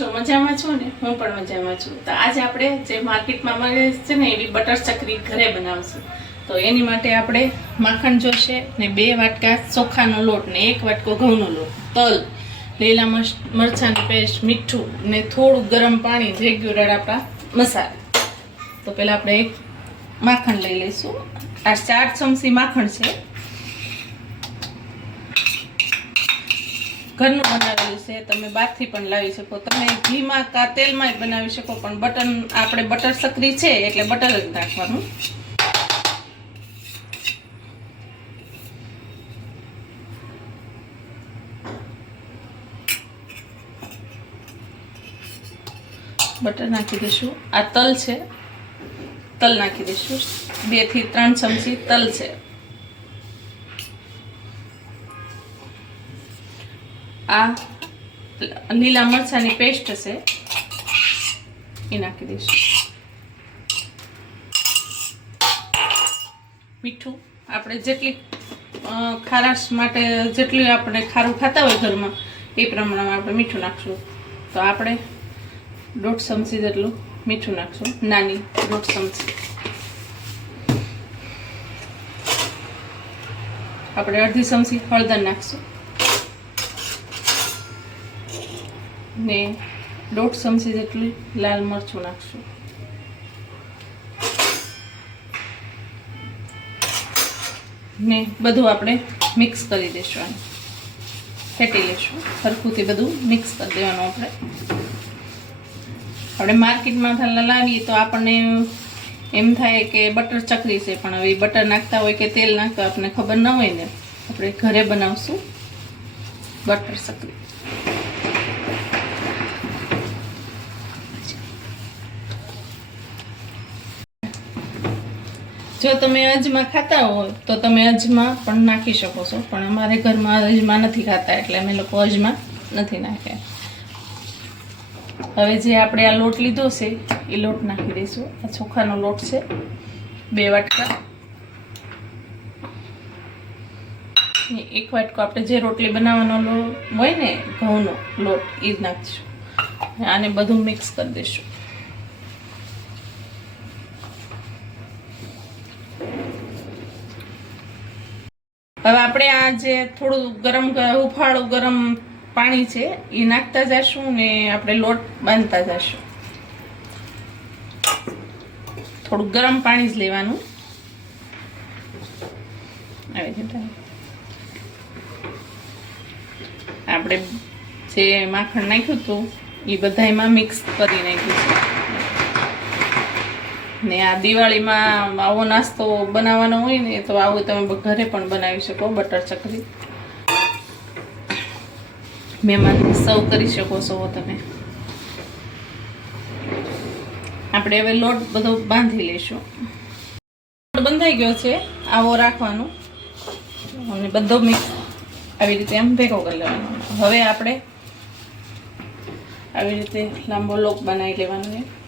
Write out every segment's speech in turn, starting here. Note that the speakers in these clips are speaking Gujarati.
છો, મજામાં છો ને? હું પણ મજામાં છું. તો આજે આપણે જે માર્કેટમાં મળે છે ને એવી બટર ચકરી ઘરે બનાવશું. તો એની માટે આપણે માખણ જોશે ને બે વાટકા ચોખાનો લોટ ને એક વાટકો ઘઉંનો લોટ. તલ, લીલા મરચાંની પેસ્ટ, મીઠું ને થોડું ગરમ પાણી રેગ્યુલર આપણા મસાલા. તો પહેલાં આપણે એક માખણ લઈ લઈશું. આ ચાર ચમચી માખણ છે. ઘરનું બનાવેલું છે, તમે બહારથી પણ લાવી શકો. તમે ઘીમાં કા તેલમાં બનાવી શકો, પણ બટન, આપણે બટર સકરી છે, એટલે બટર જ નાખવાનું. બટર નાખી દઈશું. આ તલ છે. તલ નાખી દઈશું. બેથી ત્રણ ચમચી તલ છે. આ લીલા મરચાંની પેસ્ટ છે એ નાખી દઈશું. મીઠું. આપણે જેટલી ખારાશ માટે જેટલી આપણે ખારું ખાતા હોય ઘરમાં, એ પ્રમાણમાં આપણે મીઠું નાખશું. તો આપણે દોઢ ચમચી જેટલું મીઠું નાખશું. નાની દોઢ ચમચી. આપણે અડધી ચમચી હળદર નાખશું. ને દોઢ ચમચી જેટલું લાલ મરચું નાખશું. ને બધું આપણે મિક્સ કરી દઈશું ફેટી લઈશું સરખુંથી બધું મિક્સ કરી દેવાનું આપણે. આપણે માર્કેટમાં થા- લાવીએ તો આપણને એમ થાય કે બટર ચકરી છે, પણ હવે બટર નાખતા હોય કે તેલ નાખતા આપણને ખબર ન હોય ને, આપણે ઘરે બનાવશું બટર ચકરી. જો તમે અજમા ખાતા હો તો તમે અજમા પણ નાખી શકો છો. પણ અમારે ઘરમાં અજમા નથી ખાતા, એટલે અમે લોકો અજમા નથી નાખ્યા. હવે જે આપણે આ લોટ લીધો છે, એ લોટ નાખી દઈશું. આ ચોખાનો લોટ છે, બે વાટકા. એક વાટકો આપણે જે રોટલી બનાવવાનો હોય ને ઘઉંનો લોટ એ જ નાખીશું. આને બધું મિક્સ કરી દઈશું. હવે આપણે આ જે થોડું ગરમ હુફાળું ગરમ પાણી છે, એ નાખતા જશું ને આપણે લોટ બાંધતા જશું. થોડું ગરમ પાણી જ લેવાનું. આપણે જે માખણ નાખ્યું હતું, એ બધા એમાં મિક્સ કરી નાખ્યું છે. ને આ દિવાળીમાં આવો નાસ્તો બનાવવાનો હોય ને તો આવું તમે ઘરે પણ બનાવી શકો, બટર ચકરી. મહેમાનને સર્વ કરી શકો છો તમે. આપણે હવે લોટ બધો બાંધી લઈશું. લોટ બંધાઈ ગયો છે, આવો રાખવાનો. અને બધો મિક્સ આવી રીતે આમ ભેગો કરી લેવાનો. હવે આપણે આવી રીતે લાંબો લોક બનાવી લેવાનો છે.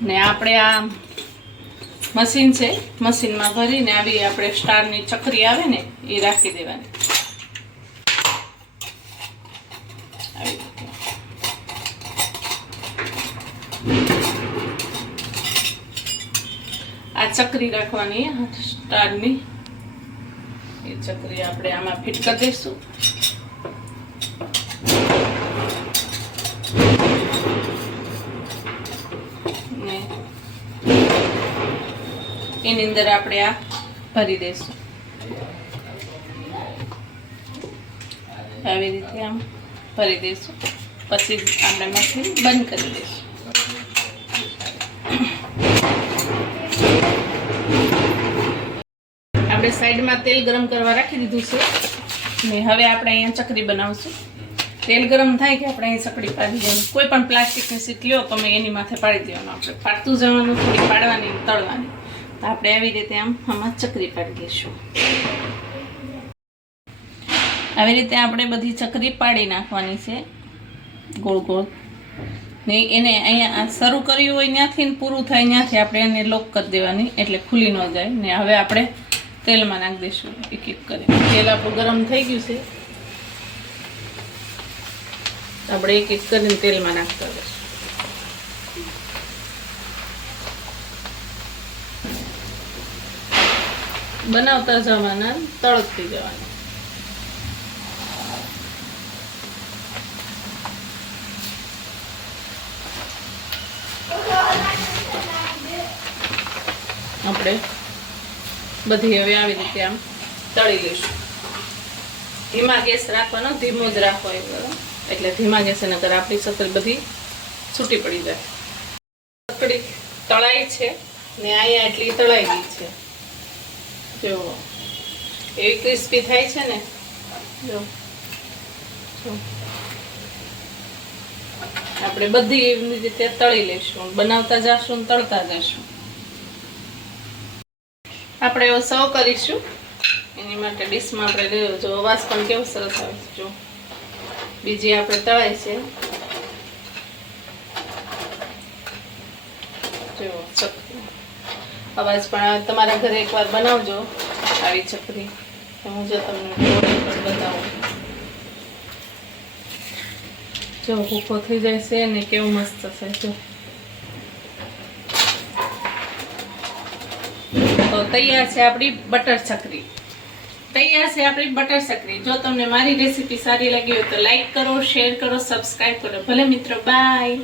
ને આપણે આ મશીન છે, મશીનમાં ભરીને આવી આપણે સ્ટારની ચકરી આવે ને, એ રાખી દેવાની. આ ચકરી રાખવાની સ્ટારની. એ ચકરી આપણે આમાં ફિટ કરી દઈશું ને એની અંદર આપણે આ ભરી દઈશું. આવી રીતે આમ ભરી દઈશું. પછી આપણે મશીન બંધ કરી દઈશું. આપણે સાઈડમાં તેલ ગરમ કરવા રાખી દીધું છે. ને હવે આપણે અહીંયા ચકરી બનાવશું. તેલ ગરમ થાય કે આપણે અહીં ચકડી પાડી દેવાનું? કોઈ પણ પ્લાસ્ટિકની સીટ લ્યો, તમે એની માથે પાડી દેવાનું. આપણે પાડતું જવાનું, થોડી પાડવાની, તળવાની. આપણે આવી રીતે આમ આમાં ચકરી પાડી દઈશું. આવી રીતે આપણે બધી ચકરી પાડી નાખવાની છે. ગોળ ગોળ. ને એને અહીંયા શરૂ કર્યું હોય ત્યાંથી પૂરું થાય ત્યાંથી આપણે એને લોક કરી દેવાની એટલે ખુલી ન જાય. ને હવે આપણે તેલમાં નાખી દઈશું. એક એક કરી તેલ આપણું ગરમ થઈ ગયું છે. આપણે એક એક કરીને તેલમાં નાખતા જઈશું. બનાવતા જવાના, તળકતી જવાના. આપણે બધી હવે આવી રીતે આમ તળી લઈશું. ધીમા ગેસ રાખવાનો, ધીમો જ રાખવો એ એટલે ધીમા ગેસે નકર આપણી સકલ બધી છૂટી પડી જાય. સકડી તળાઈ છે ને અહીંયા એટલી તળાઈ ગઈ છે. જો, એવી ક્રિસ્પી થાય છે ને. જો. આપણે બધી રીતે તળી લઈશું. બનાવતા જશું તળતા જશું. આપણે એવો સર્વ કરીશું. એની માટે ડીશમાં આપણે લેવો જો વાસ પણ કેવો સરસ આવે છે, જો. બીજી આપણે તળાય છે. જો ચકરી અવાજ પણ તમારા ઘરે એકવાર બનાવજો, આવી ચકરી. તો હું જો તમને બતાવું. જો ભૂખો થઈ જાય છે ને કેવું મસ્ત છે જો. તો તૈયાર છે આપણી બટર ચકરી. તૈયાર છે આપણી બટર ચકરી. જો તમને મારી રેસીપી સારી લાગી હોય તો લાઈક કરો, શેર કરો, સબસ્ક્રાઈબ કરો. ભલે મિત્રો, બાય.